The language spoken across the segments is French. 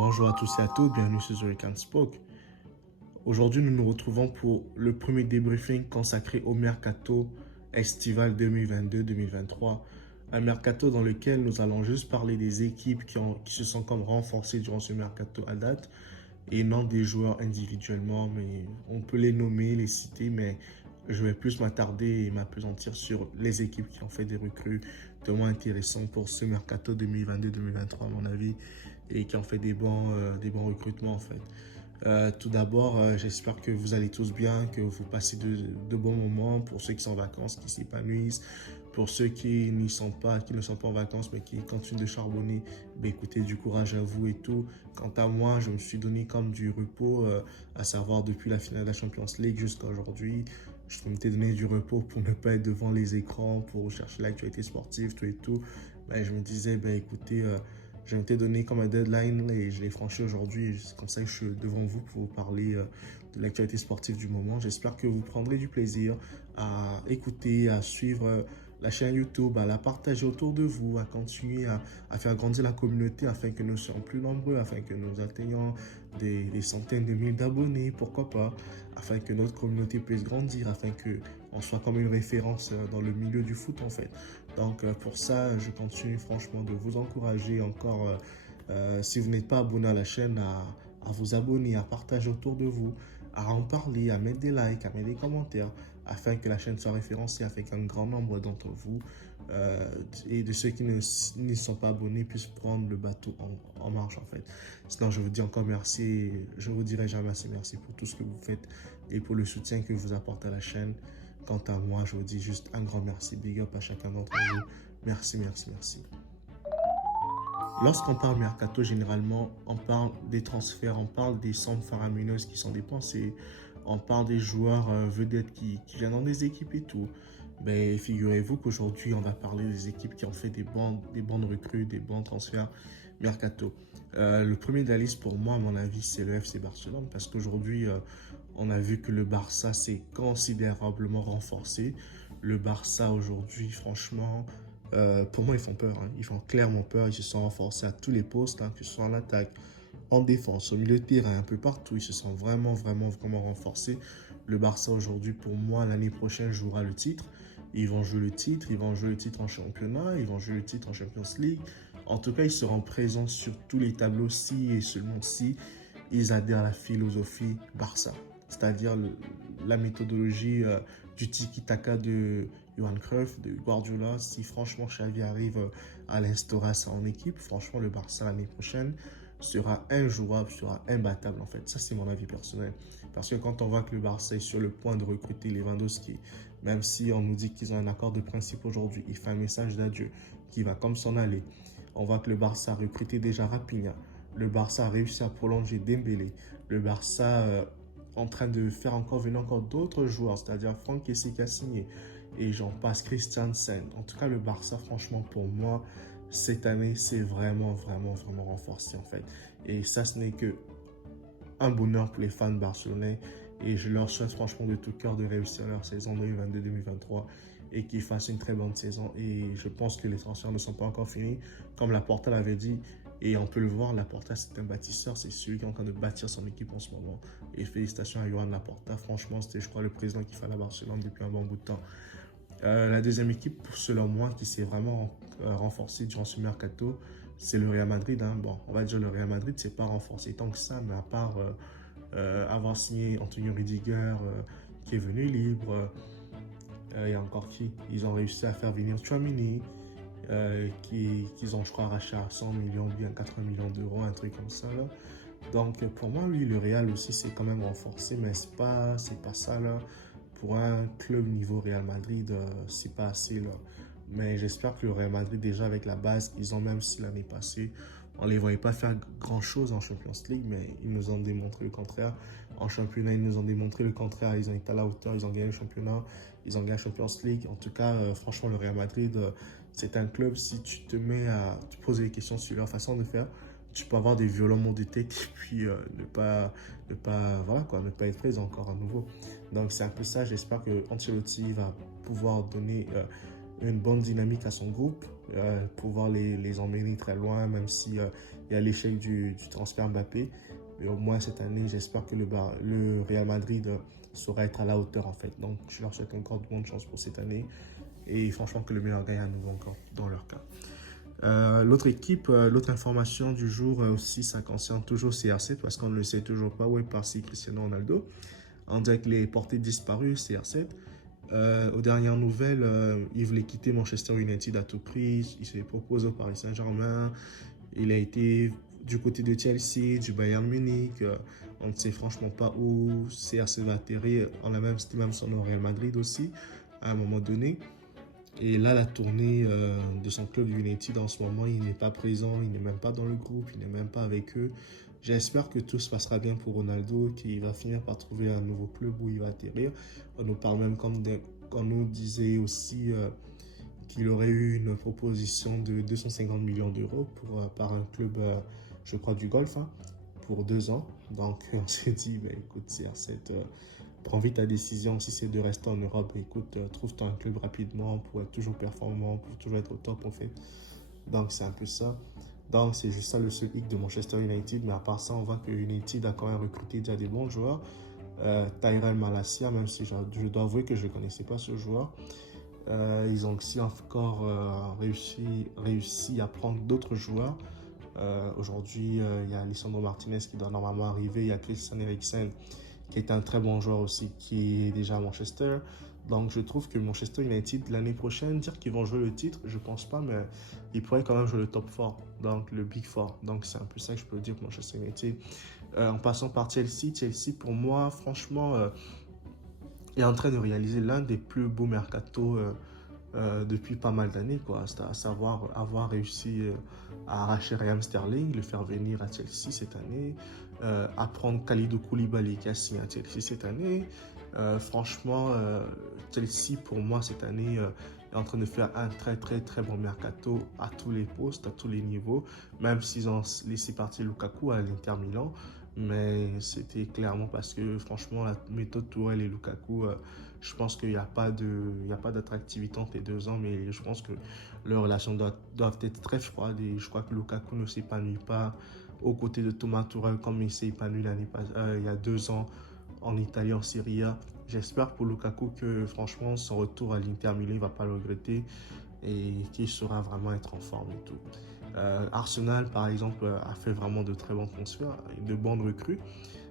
Bonjour à tous et à toutes, bienvenue sur The Weekend Spoke. Aujourd'hui, nous nous retrouvons pour le premier débriefing consacré au mercato estival 2022-2023. Un mercato dans lequel nous allons juste parler des équipes qui se sont comme renforcées durant ce mercato à date et non des joueurs individuellement, mais on peut les nommer, les citer, mais je vais plus m'attarder et m'appesantir sur les équipes qui ont fait des recrues de moins intéressants pour ce mercato 2022-2023 à mon avis et qui ont fait des bons recrutements en fait. Tout d'abord, j'espère que vous allez tous bien, que vous passez de bons moments pour ceux qui sont en vacances, qui s'épanouissent, pour ceux qui n'y sont pas, qui ne sont pas en vacances, mais qui continuent de charbonner. Ben, écoutez, du courage à vous et tout. Quant à moi, je me suis donné comme du repos, à savoir depuis la finale de la Champions League jusqu'à aujourd'hui. Je m'étais donné du repos pour ne pas être devant les écrans, pour chercher l'actualité sportive, tout et tout. Ben, je me disais, ben, écoutez, je m'étais donné comme un deadline et je l'ai franchi aujourd'hui. C'est comme ça que je suis devant vous pour vous parler de l'actualité sportive du moment. J'espère que vous prendrez du plaisir à écouter, à suivre la chaîne YouTube, à la partager autour de vous, à continuer à faire grandir la communauté afin que nous soyons plus nombreux, afin que nous atteignions des centaines de milliers d'abonnés, pourquoi pas, afin que notre communauté puisse grandir, afin qu'on soit comme une référence dans le milieu du foot en fait. Donc pour ça, je continue franchement de vous encourager encore, si vous n'êtes pas abonné à la chaîne, à vous abonner, à partager autour de vous, à en parler, à mettre des likes, à mettre des commentaires, afin que la chaîne soit référencée, afin qu'un grand nombre d'entre vous et de ceux qui n'y sont pas abonnés puissent prendre le bateau en marche en fait. Sinon, je vous dis encore merci et je vous dirai jamais assez merci pour tout ce que vous faites et pour le soutien que vous apportez à la chaîne. Quant à moi, je vous dis juste un grand merci, big up à chacun d'entre vous. Merci, merci, merci. Lorsqu'on parle mercato, généralement, on parle des transferts, on parle des sommes faramineuses qui sont dépensées, on parle des joueurs vedettes qui viennent dans des équipes et tout. Ben, figurez-vous qu'aujourd'hui, on va parler des équipes qui ont fait des bonnes recrues, des bons transferts mercato. Le premier de la liste pour moi, à mon avis, c'est le FC Barcelone parce qu'aujourd'hui, on a vu que le Barça s'est considérablement renforcé. Le Barça aujourd'hui, franchement, pour moi, ils font peur. Hein. Ils font clairement peur. Ils se sont renforcés à tous les postes, hein, que ce soit en attaque, en défense, au milieu de terrain, un peu partout. Ils se sont vraiment, vraiment, vraiment renforcés. Le Barça aujourd'hui, pour moi, l'année prochaine, jouera le titre. Ils vont jouer le titre. Ils vont jouer le titre en championnat. Ils vont jouer le titre en Champions League. En tout cas, ils seront présents sur tous les tableaux si et seulement si ils adhèrent à la philosophie Barça. C'est-à-dire la méthodologie du tiki-taka de Johan Cruyff, de Guardiola. Si franchement Xavi arrive à l'instaurer ça en équipe, franchement le Barça l'année prochaine sera injouable, sera imbattable en fait. Ça c'est mon avis personnel. Parce que quand on voit que le Barça est sur le point de recruter Lewandowski, même si on nous dit qu'ils ont un accord de principe aujourd'hui, il fait un message d'adieu qui va comme s'en aller. On voit que le Barça a recruté déjà Raphinha. Le Barça a réussi à prolonger Dembélé. Le Barça en train de faire encore venir encore d'autres joueurs, c'est-à-dire Franck Kessie qui a signé et j'en passe Christiansen. En tout cas, le Barça, franchement, pour moi, cette année, c'est vraiment, vraiment, vraiment renforcé en fait. Et ça, ce n'est que un bonheur pour les fans barcelonais et je leur souhaite franchement de tout cœur de réussir leur saison 2022-2023 et qu'ils fassent une très bonne saison. Et je pense que les transferts ne sont pas encore finis, comme Laporta l'avait dit. Et on peut le voir, Laporta c'est un bâtisseur, c'est celui qui est en train de bâtir son équipe en ce moment. Et félicitations à Johan Laporta, franchement c'était je crois le président qui fait à Barcelone depuis un bon bout de temps. La deuxième équipe, selon moi, qui s'est vraiment renforcée durant ce mercato, c'est le Real Madrid. Hein. Bon, on va dire le Real Madrid, c'est pas renforcé tant que ça, mais à part avoir signé Antonio Rudiger qui est venu libre, il y a encore qui ils ont réussi à faire venir Tchouaméni, qu'ils ont, je crois, arraché à 100 millions ou bien 80 millions d'euros, un truc comme ça. Là. Donc, pour moi, oui, le Real aussi, c'est quand même renforcé, mais c'est pas ça, là. Pour un club niveau Real Madrid, c'est pas assez, là. Mais j'espère que le Real Madrid, déjà avec la base qu'ils ont, même si l'année passée, on ne les voyait pas faire grand-chose en Champions League, mais ils nous ont démontré le contraire. En championnat, ils nous ont démontré le contraire. Ils ont été à la hauteur, ils ont gagné le championnat, ils ont gagné la Champions League. En tout cas, franchement, le Real Madrid, c'est un club, si tu te mets à te poser des questions sur leur façon de faire, tu peux avoir des violents maux de tête et puis voilà quoi, ne pas être présent encore à nouveau. Donc c'est un peu ça, j'espère que Ancelotti va pouvoir donner une bonne dynamique à son groupe, pouvoir les emmener très loin, même si et à l'échec du transfert Mbappé. Mais au moins cette année, j'espère que le Real Madrid saura être à la hauteur en fait. Donc je leur souhaite encore de bonnes chances pour cette année. Et franchement que le meilleur gagne à nouveau encore dans leur cas. L'autre équipe, l'autre information du jour aussi, ça concerne toujours CR7 parce qu'on ne le sait toujours pas où est parti Cristiano Ronaldo. On dirait qu'il est porté disparu, CR7. Aux dernières nouvelles, il voulait quitter Manchester United à tout prix. Il s'est proposé au Paris Saint-Germain. Il a été du côté de Chelsea, du Bayern Munich. On ne sait franchement pas où CR7 va atterrir. On a même, c'était même son nom au Real Madrid aussi, à un moment donné. Et là, la tournée de son club United en ce moment, il n'est pas présent, il n'est même pas dans le groupe, il n'est même pas avec eux. J'espère que tout se passera bien pour Ronaldo, qu'il va finir par trouver un nouveau club où il va atterrir. On nous parle même qu'on nous disait aussi qu'il aurait eu une proposition de 250 millions d'euros par un club, je crois, du Golfe, hein, pour 2 ans. Donc, on s'est dit, ben, écoute, CR7, prends vite ta décision. Si c'est de rester en Europe, écoute, trouve-toi un club rapidement pour être toujours performant, pour toujours être au top, en fait. Donc, c'est un peu ça. Donc, c'est juste ça le seul hic de Manchester United. Mais à part ça, on voit que United a quand même recruté déjà des bons joueurs. Tyrell Malacia, même si je dois avouer que je ne connaissais pas ce joueur. Ils ont aussi encore réussi à prendre d'autres joueurs. Aujourd'hui, il y a Lisandro Martinez qui doit normalement arriver. Il y a Christian Eriksen qui est un très bon joueur aussi, qui est déjà à Manchester. Donc je trouve que Manchester United, l'année prochaine, dire qu'ils vont jouer le titre, je pense pas, mais ils pourraient quand même jouer le top 4, donc le Big 4. Donc c'est un peu ça que je peux dire pour Manchester United. En passant par Chelsea, Chelsea pour moi, franchement, est en train de réaliser l'un des plus beaux mercatos depuis pas mal d'années, quoi. C'est à savoir avoir réussi à arracher Raheem Sterling, le faire venir à Chelsea cette année, à prendre Kalidou Koulibaly qui a signé à Chelsea cette année. Franchement, Chelsea pour moi cette année est en train de faire un très très très bon mercato à tous les postes, à tous les niveaux, même s'ils ont laissé partir Lukaku à l'Inter Milan. Mais c'était clairement parce que franchement la méthode Tourelle et Lukaku, je pense qu'il n'y a pas d'attractivité entre les 2 ans, mais je pense que leurs relations doivent être très froides et je crois que Lukaku ne s'épanouit pas aux côtés de Thomas Tuchel comme il s'est épanoui il y a 2 ans en Italie, en Serie A. J'espère pour Lukaku que franchement son retour à l'Inter Milan, il ne va pas le regretter et qu'il saura vraiment être en forme et tout. Arsenal, par exemple, a fait vraiment de très bons transferts et de bonnes recrues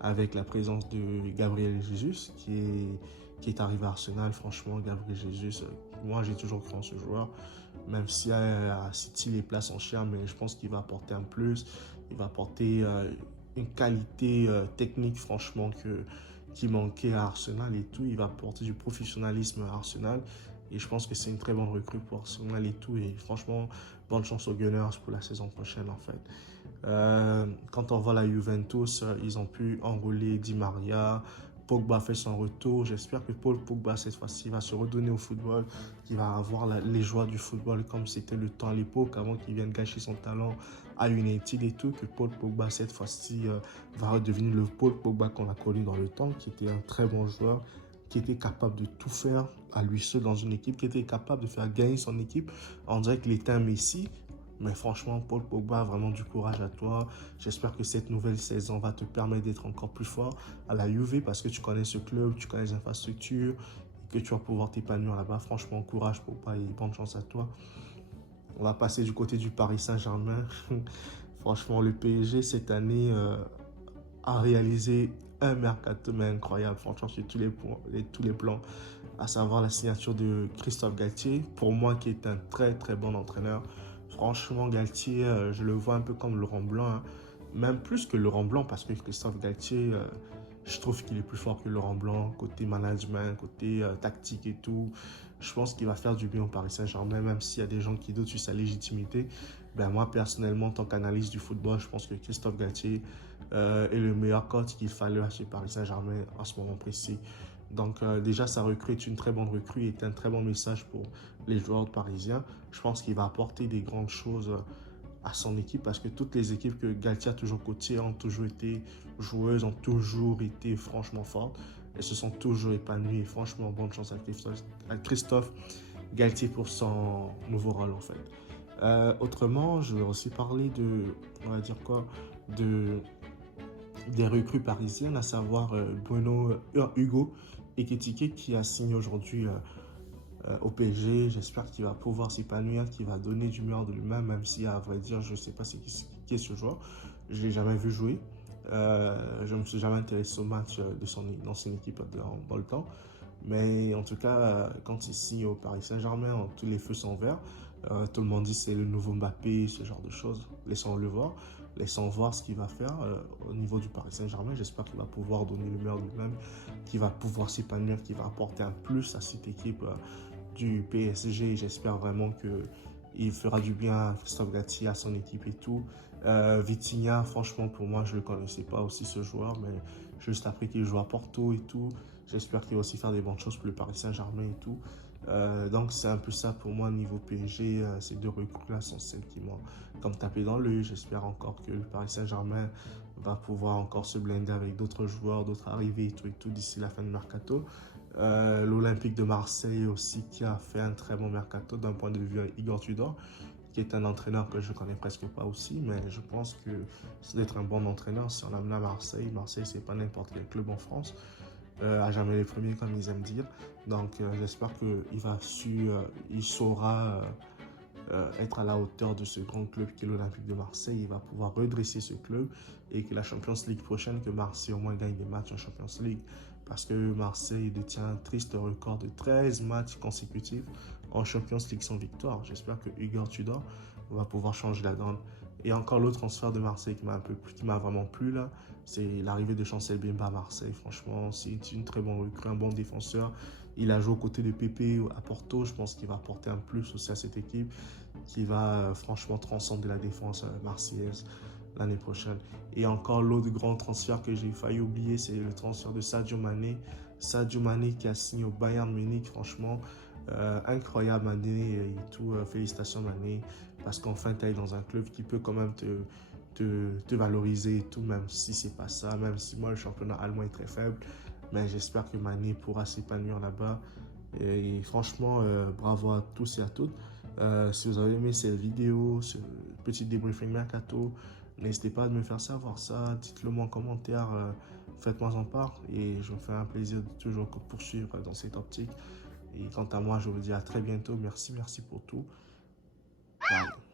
avec la présence de Gabriel Jesus qui est arrivé à Arsenal. Franchement, Gabriel Jesus, moi j'ai toujours cru en ce joueur, même si à City les places sont chères, mais je pense qu'il va apporter un plus, il va apporter une qualité technique franchement qui manquait à Arsenal et tout. Il va apporter du professionnalisme à Arsenal et je pense que c'est une très bonne recrue pour Arsenal et tout. Et franchement, bonne chance aux Gunners pour la saison prochaine en fait. Quand on voit la Juventus, ils ont pu enrôler Di Maria. Pogba fait son retour. J'espère que Paul Pogba, cette fois-ci, va se redonner au football, qu'il va avoir les joies du football comme c'était le temps à l'époque, avant qu'il vienne gâcher son talent à United et tout, que Paul Pogba, cette fois-ci, va redevenir le Paul Pogba qu'on a connu dans le temps, qui était un très bon joueur, qui était capable de tout faire à lui seul dans une équipe, qui était capable de faire gagner son équipe. On dirait qu'il était un Messi. Mais franchement, Paul Pogba, vraiment du courage à toi. J'espère que cette nouvelle saison va te permettre d'être encore plus fort à la Juve parce que tu connais ce club, tu connais les infrastructures et que tu vas pouvoir t'épanouir là-bas. Franchement, courage Pogba et bonne chance à toi. On va passer du côté du Paris Saint-Germain. Franchement, le PSG cette année a réalisé un mercato incroyable, franchement, sur tous les plans, à savoir la signature de Christophe Galtier, pour moi qui est un très très bon entraîneur. Franchement, Galtier, je le vois un peu comme Laurent Blanc, hein. Même plus que Laurent Blanc, parce que Christophe Galtier, je trouve qu'il est plus fort que Laurent Blanc, côté management, côté tactique et tout. Je pense qu'il va faire du bien au Paris Saint-Germain, même s'il y a des gens qui doutent sur sa légitimité. Ben moi, personnellement, en tant qu'analyste du football, je pense que Christophe Galtier est le meilleur coach qu'il fallait chez Paris Saint-Germain en ce moment précis. Donc déjà, sa recrue est une très bonne recrue et est un très bon message pour les joueurs parisiens. Je pense qu'il va apporter des grandes choses à son équipe parce que toutes les équipes que Galtier a toujours coachées ont toujours été joueuses, ont toujours été franchement fortes et se sont toujours épanouies. Et franchement, bonne chance à Christophe Galtier pour son nouveau rôle en fait. Autrement, je vais aussi parler on va dire quoi, de, des recrues parisiennes, à savoir Hugo Ekitike qui a signé aujourd'hui au PSG. J'espère qu'il va pouvoir s'épanouir, qu'il va donner du meilleur de lui-même, même si, à vrai dire, je ne sais pas qui est ce joueur. Je ne l'ai jamais vu jouer. Je ne me suis jamais intéressé au match de son ancienne équipe dans le temps. Mais en tout cas, quand il signe au Paris Saint-Germain, tous les feux sont verts. Tout le monde dit que c'est le nouveau Mbappé, ce genre de choses. Laissons le voir. Laissons voir ce qu'il va faire au niveau du Paris Saint-Germain. J'espère qu'il va pouvoir donner le meilleur de lui-même, qu'il va pouvoir s'épanouir, qu'il va apporter un plus à cette équipe du PSG. J'espère vraiment qu'il fera du bien à Christophe Galtier, à son équipe et tout. Vitinha, franchement, pour moi, je ne le connaissais pas aussi ce joueur, mais juste après qu'il joue à Porto et tout, j'espère qu'il va aussi faire des bonnes choses pour le Paris Saint-Germain et tout. Donc, c'est un peu ça pour moi niveau PSG. Ces deux recrues-là sont celles qui m'ont comme tapé dans l'œil. J'espère encore que le Paris Saint-Germain va pouvoir encore se blinder avec d'autres joueurs, d'autres arrivées et tout d'ici la fin du mercato. L'Olympique de Marseille aussi qui a fait un très bon mercato d'un point de vue Igor Tudor, qui est un entraîneur que je connais presque pas aussi, mais je pense que c'est d'être un bon entraîneur. Si on l'amène à Marseille, Marseille c'est pas n'importe quel club en France, à jamais les premiers comme ils aiment dire. Donc j'espère il saura être à la hauteur de ce grand club qui est l'Olympique de Marseille. Il va pouvoir redresser ce club et que la Champions League prochaine, que Marseille au moins gagne des matchs en Champions League. Parce que Marseille détient un triste record de 13 matchs consécutifs en Champions League sans victoire. J'espère que Hugo Tudor va pouvoir changer la donne. Et encore l'autre transfert de Marseille qui m'a vraiment plu là, c'est l'arrivée de Chancel Bemba à Marseille. Franchement, c'est une très bonne recrue, un bon défenseur. Il a joué aux côtés de Pépé à Porto. Je pense qu'il va apporter un plus aussi à cette équipe qui va franchement transcender la défense marseillaise l'année prochaine. Et encore l'autre grand transfert que j'ai failli oublier, c'est le transfert de Sadio Mané. Sadio Mané qui a signé au Bayern Munich, franchement, incroyable Mané et tout. Félicitations Mané, parce qu'enfin tu es dans un club qui peut quand même te valoriser et tout, même si c'est pas ça, même si moi le championnat allemand est très faible. Mais j'espère que Mané pourra s'épanouir là-bas. Et franchement, bravo à tous et à toutes. Si vous avez aimé cette vidéo, ce petit débriefing mercato, n'hésitez pas à me faire savoir ça. Dites-le moi en commentaire, faites-moi en part. Et je me fais un plaisir de toujours poursuivre dans cette optique. Et quant à moi, je vous dis à très bientôt. Merci pour tout. Bye.